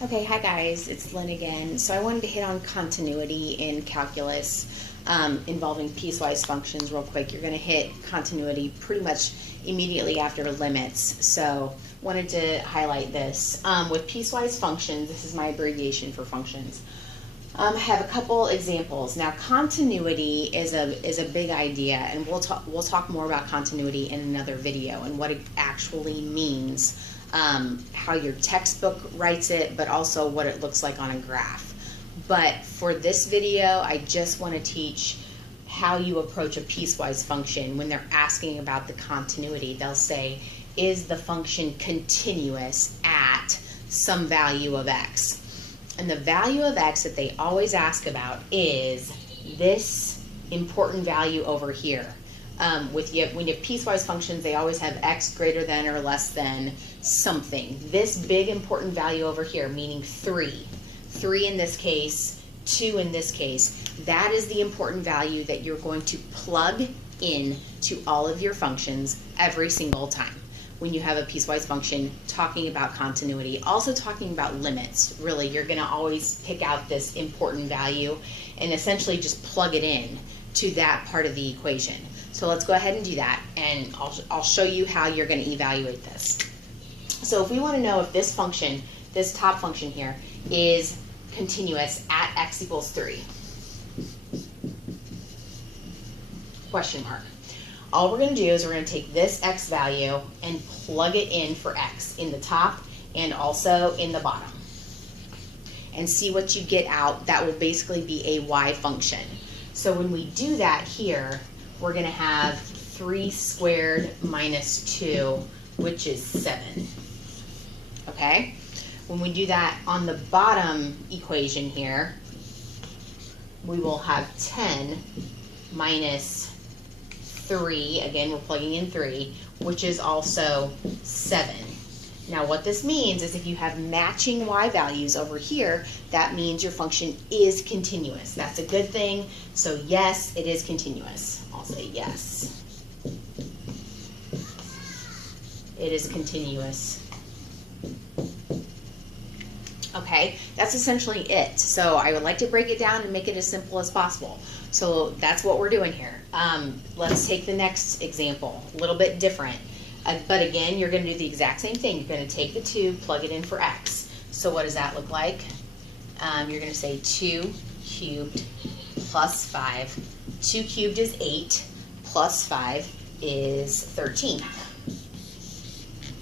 Okay, hi guys, it's Lynn again. So I wanted to hit on continuity in calculus involving piecewise functions real quick. You're going to hit continuity pretty much immediately after limits. So wanted to highlight this. With piecewise functions, this is my abbreviation for functions. I have a couple examples. Now, continuity is a big idea, and we'll talk more about continuity in another video and what it actually means. How your textbook writes it, but also what it looks like on a graph. But for this video, I just want to teach how you approach a piecewise function. When they're asking about the continuity, they'll say, is the function continuous at some value of x? And the value of x that they always ask about is this important value over here. When you have piecewise functions, they always have x greater than or less than something. This big important value over here, meaning 3 in this case, 2 in this case, that is the important value that you're going to plug in to all of your functions every single time when you have a piecewise function talking about continuity. Also talking about limits, really, you're going to always pick out this important value and essentially just plug it in to that part of the equation. So let's go ahead and do that, and I'll show you how you're going to evaluate this. So if we want to know if this function, this top function here, is continuous at x equals 3, question mark. All we're going to do is we're going to take this x value and plug it in for x in the top and also in the bottom, and see what you get out. That will basically be a y function. So when we do that here, we're going to have 3 squared minus 2, which is 7. Okay? When we do that on the bottom equation here, we will have 10 minus 3, again we're plugging in 3, which is also 7. Now what this means is if you have matching y values over here, that means your function is continuous. That's a good thing. So yes, it is continuous. I'll say yes. It is continuous. Okay, that's essentially it. So I would like to break it down and make it as simple as possible. So that's what we're doing here. Let's take the next example, a little bit different. But again, you're going to do the exact same thing. You're going to take the 2, plug it in for x. So what does that look like? You're going to say 2 cubed plus 5. 2 cubed is 8, plus 5 is 13.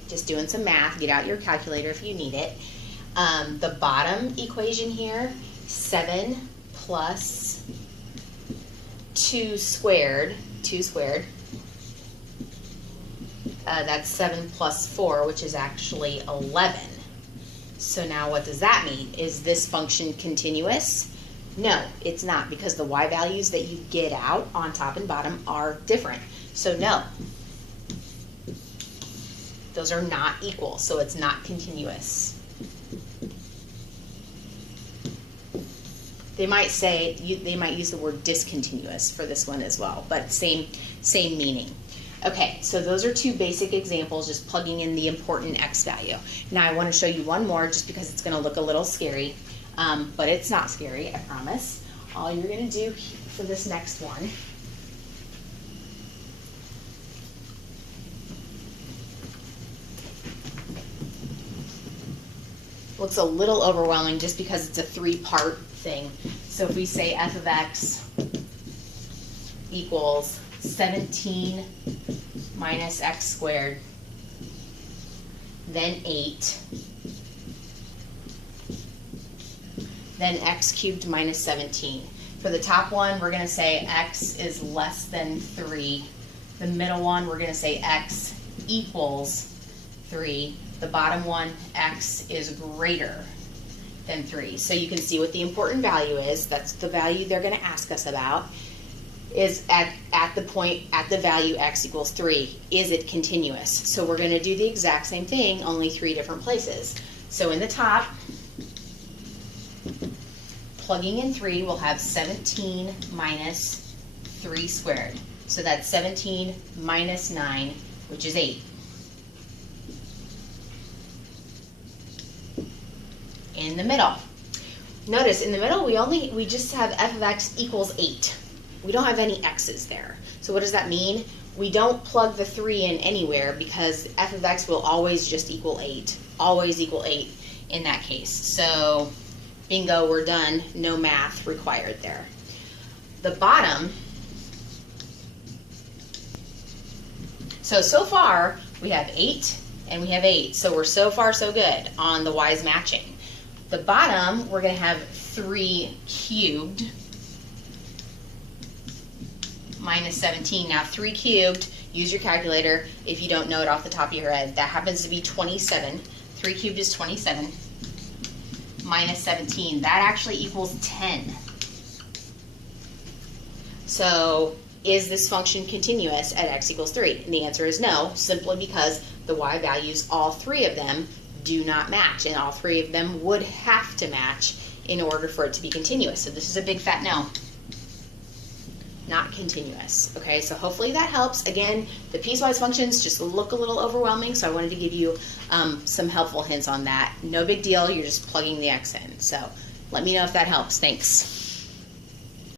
Just doing some math. Get out your calculator if you need it. The bottom equation here, 7 plus 2 squared, that's 7 plus 4, which is actually 11. So now what does that mean? Is this function continuous? No, it's not, because the y values that you get out on top and bottom are different. So no, those are not equal, so it's not continuous. They might use the word discontinuous for this one as well, but same meaning. Okay, so those are 2 basic examples, just plugging in the important x value. Now I want to show you one more just because it's going to look a little scary, but it's not scary, I promise. All you're going to do for this next one looks a little overwhelming just because it's a 3-part thing. So if we say f of x equals 17 minus x squared, then 8, then x cubed minus 17. For the top one, we're going to say x is less than 3. The middle one, we're going to say x equals 3. The bottom one, x is greater than 3. So you can see what the important value is. That's the value they're going to ask us about. Is at the value x equals 3. Is it continuous? So we're going to do the exact same thing, only 3 different places. So in the top, plugging in 3, we'll have 17 minus 3 squared. So that's 17 minus 9, which is 8. in the middle. Notice in the middle we just have f of x equals 8. We don't have any x's there. So what does that mean? We don't plug the 3 in anywhere because f of x will always just equal 8. Always equal 8 in that case. So bingo, we're done. No math required there. The bottom, so far we have 8 and we have 8. So we're so far so good on the y's matching. The bottom, we're going to have 3 cubed minus 17. Now 3 cubed, use your calculator if you don't know it off the top of your head. That happens to be 27. 3 cubed is 27 minus 17. That actually equals 10. So is this function continuous at x equals 3? And the answer is no, simply because the y values, all 3 of them, do not match. And all 3 of them would have to match in order for it to be continuous. So this is a big fat no. Not continuous. Okay, so hopefully that helps. Again, the piecewise functions just look a little overwhelming, so I wanted to give you some helpful hints on that. No big deal, you're just plugging the x in. So let me know if that helps. Thanks.